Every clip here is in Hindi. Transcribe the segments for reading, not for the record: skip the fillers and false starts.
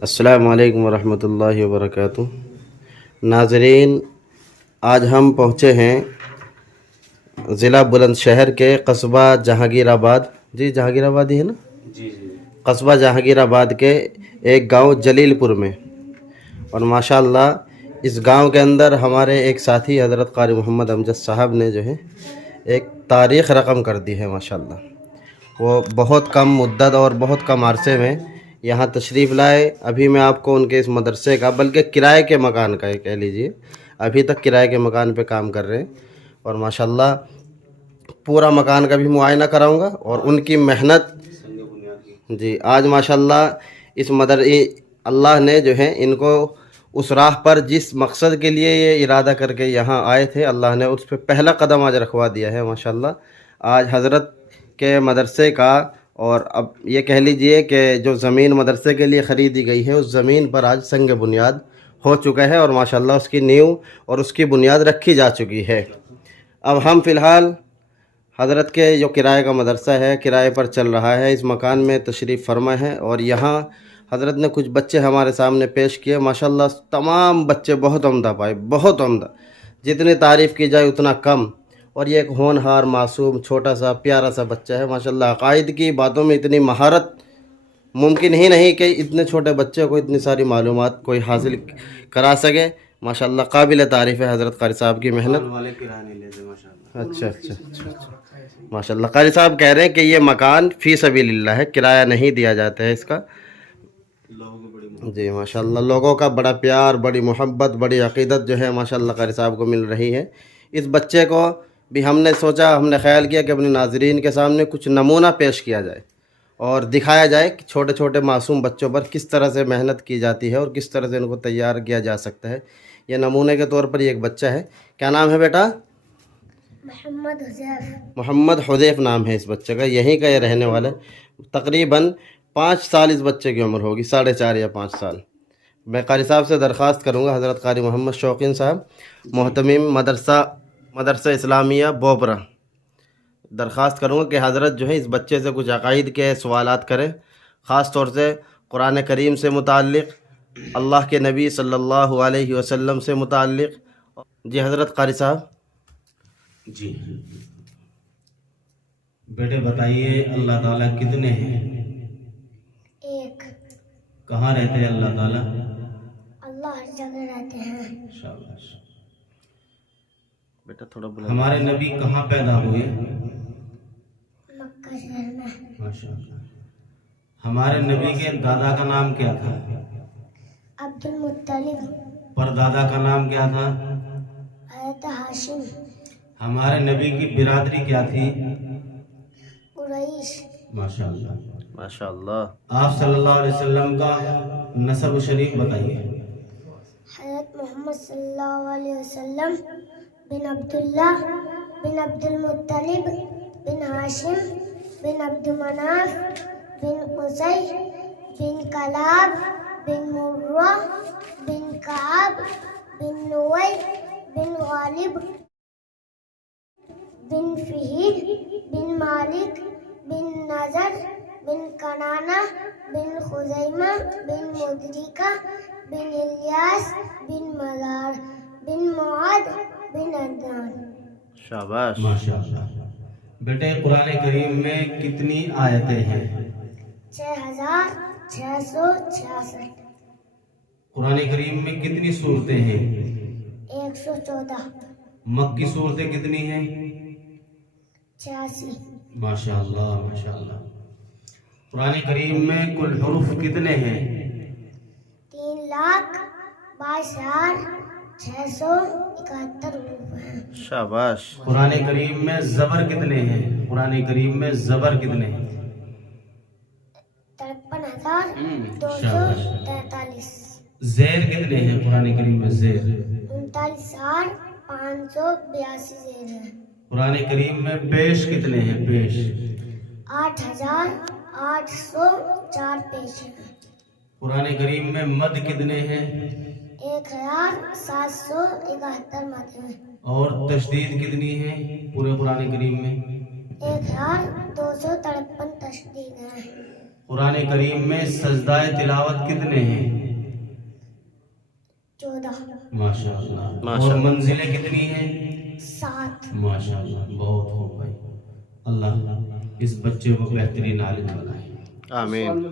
अस्सलामु अलैकुम वरहमतुल्लाहि वबरकातुहू। नाज़रीन, आज हम पहुँचे हैं ज़िला बुलंदशहर के कस्बा जहांगीराबाद। जी जहांगीराबाद ही है ना? जी जी। कस्बा जहांगीराबाद के एक गांव जलीलपुर में। और माशाअल्लाह इस गांव के अंदर हमारे एक साथी हज़रत क़ारी मोहम्मद अमजद साहब ने जो है एक तारीख़ रकम कर दी है। माशाअल्लाह वो बहुत कम मुद्दत और बहुत कम अरसे में यहाँ तशरीफ़ लाए। अभी मैं आपको उनके इस मदरसे का, बल्कि किराए के मकान का कह लीजिए, अभी तक किराए के मकान पे काम कर रहे हैं। और माशाल्लाह पूरा मकान का भी मुआयना कराऊंगा और उनकी मेहनत जी। आज माशाल्लाह अल्लाह ने जो है इनको उस राह पर जिस मकसद के लिए ये इरादा करके यहाँ आए थे, अल्लाह ने उस पर पहला कदम आज रखवा दिया है। माशाल्लाह आज हज़रत के मदरसे का, और अब ये कह लीजिए कि जो ज़मीन मदरसे के लिए ख़रीदी गई है उस ज़मीन पर आज संग बुनियाद हो चुका है और माशाल्लाह उसकी नींव और उसकी बुनियाद रखी जा चुकी है। अब हम फ़िलहाल हज़रत के जो किराए का मदरसा है, किराए पर चल रहा है, इस मकान में तशरीफ़ फरमा है। और यहाँ हज़रत ने कुछ बच्चे हमारे सामने पेश किए। माशाल्लाह तमाम बच्चे बहुत उम्दा पाए, बहुत उम्दा, जितनी तारीफ़ की जाए उतना कम। और ये एक होनहार मासूम छोटा सा प्यारा सा बच्चा है। माशाल्लाह अक़ाइद की बातों में इतनी महारत मुमकिन ही नहीं कि इतने छोटे बच्चे को इतनी सारी मालूमात कोई हासिल करा सके। माशाल्लाह काबिल तारीफ़ है हज़रत क़ारी साहब की मेहनत। अच्छा अच्छा अच्छा अच्छा। माशाल्लाह क़ारी साहब कह रहे हैं कि ये मकान फ़ी सबीलिल्लाह है, किराया नहीं दिया जाता है इसका। जी माशाल्लाह लोगों का बड़ा प्यार, बड़ी मोहब्बत, बड़ी अक़ीदत जो है माशाल्लाह क़ारी साहब को मिल रही है। इस बच्चे को भी हमने ख़्याल किया कि अपने नाज़रीन के सामने कुछ नमूना पेश किया जाए और दिखाया जाए कि छोटे छोटे मासूम बच्चों पर किस तरह से मेहनत की जाती है और किस तरह से इनको तैयार किया जा सकता है। ये नमूने के तौर पर ये एक बच्चा है। क्या नाम है बेटा? मोहम्मद हुज़ैफ़ नाम है इस बच्चे का। यहीं का ये रहने वाला है। तकरीबन 5 साल इस बच्चे की उम्र होगी, 4.5 या 5 साल। मैं क़ारी साहब से दरख्वास्त करूँगा, हज़रत क़ारी मोहम्मद शौकीन साहब, मोहतमिम मदरसा इस्लामिया बोबरा, दरख्वास्त करूँगा कि हज़रत जो है इस बच्चे से कुछ अक़ाइद के सवालात करें, ख़ास तौर से कुरान करीम से मुताल्लिक़, अल्लाह के नबी सल्लल्लाहु अलैहि वसल्लम से मुताल्लिक़। जी हज़रत क़ारी साहब। जी बेटे बताइए, अल्लाह ताला कितने हैं? एक। कहाँ रहते हैं अल्लाह ताला? अल्लाह हर जगह रहते हैं। शाबाश। बेटा थोड़ा बुलंद। हमारे नबी कहाँ पैदा हुए? मक्का शहर में। माशाअल्लाह। हमारे नबी के दादा का नाम क्या था? अब्दुल मुत्तलिब। परदादा का नाम क्या था? हज़रत हाशिम। हमारे नबी की बिरादरी क्या थी? कुरैश। माशाअल्लाह माशाअल्लाह। आप सल्लल्लाहु अलैहि वसल्लम का नसब शरीफ बताइए। हज़रत मोहम्मद सल्लल्लाहु अलैहि वसल्लम बिन अब्दुल्लाह बिन अब्दुल मुत्तलिब बिन हाशिम बिन अब्दुल मनाफ बिन कुसै बिन कलाब बिन मुर्रा बिन काब बिन नुवै बिन गालिब बिन फिहिर बिन मालिक बिन नज़र बिन कनाना बिन खुज़ैमा बिन मुद्रिका बिन इलियास बिन मज़ार बिन मुआद बिन अदनान। शाबाश। माशाअल्लाह। बेटे कुरान करीम में कितनी आयतें हैं? 6666। कुरान करीम में कितनी सूरतें हैं? 114। मक्की सूरतें कितनी हैं? 86। माशाअल्लाह माशाअल्लाह। कुरान करीम में कुल हुरूफ कितने हैं? 3,22,671 हुरूफ हैं। शाबाश। कुरान करीम में ज़बर कितने हैं? कुरान करीम में ज़बर कितने हैं? 53,243। ज़ेर कितने हैं कुरान करीम में? ज़ेर 39,582 ज़ेर हैं। कुरान करीम में पेश कितने हैं? पेश 8,804 पेश हैं। कुरान करीम में मद कितने हैं? 1,771 मद हैं। और तशदीद कितनी है पूरे कुरान करीम में? 1,253 तशदीद हैं। कुरान करीम में सजदाए तिलावत कितने हैं? 14 माशाअल्लाह। माशाअल्लाह। और मंजिलें कितनी हैं? 7 माशाअल्लाह, बहुत हो भाई। अल्लाह इस बच्चे को बेहतरीन आलिम बनाए। आमीन।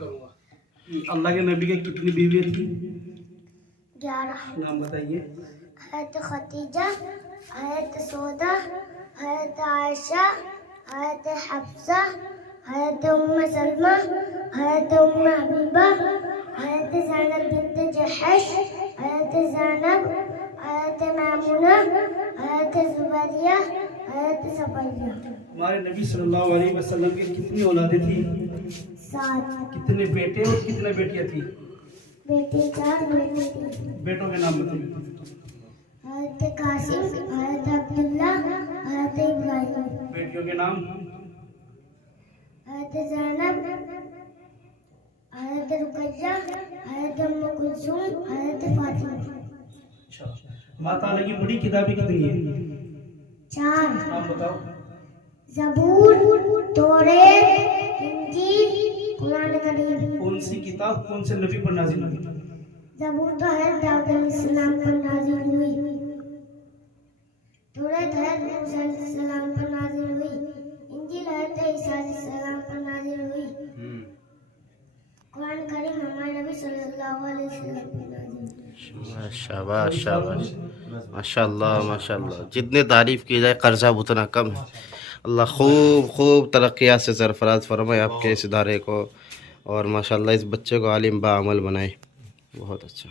अल्लाह के नबी के कितनी बीवियाँ थी? 11 नाम बताइए। हज़रत खतीजा, हज़रत सौदा, हज़रत आयशा, हज़रत हफ्सा, हज़रत उम्म सलमा, हज़रत उम्म हबीबा, हज़रत ज़ैनब बिन्त जहश, हज़रत ज़ैनब, हज़रत मैमुना, हज़रत जुबैरिया, हज़रत सफैया। हमारे नबी सल्लल्लाहु अलैहि वसल्लम की कितनी औलादें थी? 7 कितने बेटे और कितने बेटियाँ थी? बेटी 4 बेटी 3। बेटों के नाम बताइए। हज़रत कासिम, हज़रत अब्दुल्ला, हज़रत इब्राहिम। बेटियों के नाम? हज़रत ज़ैनब, हज़रत रुकैया, हज़रत उम्म कुलसूम, हज़रत फातिमा। अच्छा। अल्लाह ताला की बड़ी किताबें कितनी है? 4 नाम बताओ। ज़बूर, तौरेत, इंजील, कुरान करीम। कौन सी किताब कौन से नबी पर नाजिल हुई? ज़बूर तो हज़रत दाऊद अलैहिस्सलाम पर नाज़िल हुई। तौरेत हज़रत मूसा अलैहिस्सलाम पर नाज़िल हुई। इंजील हज़रत ईसा अलैहिस्सलाम पर नाज़िल हुई। कुरान करीम हमारे नबी सल्लल्लाहु अलैहि वसल्लम पर नाज़िल हुई। शाबाश शाबाश, माशाअल्लाह माशाअल्लाह। जितनी तारीफ़ की जाए कर्जा उतना कम है। अल्लाह खूब खूब तरक्यात से सरफराज फरमाए आपके इस इदारे को, और माशाअल्लाह इस बच्चे को आलिम बाअमल बनाए। बहुत अच्छा।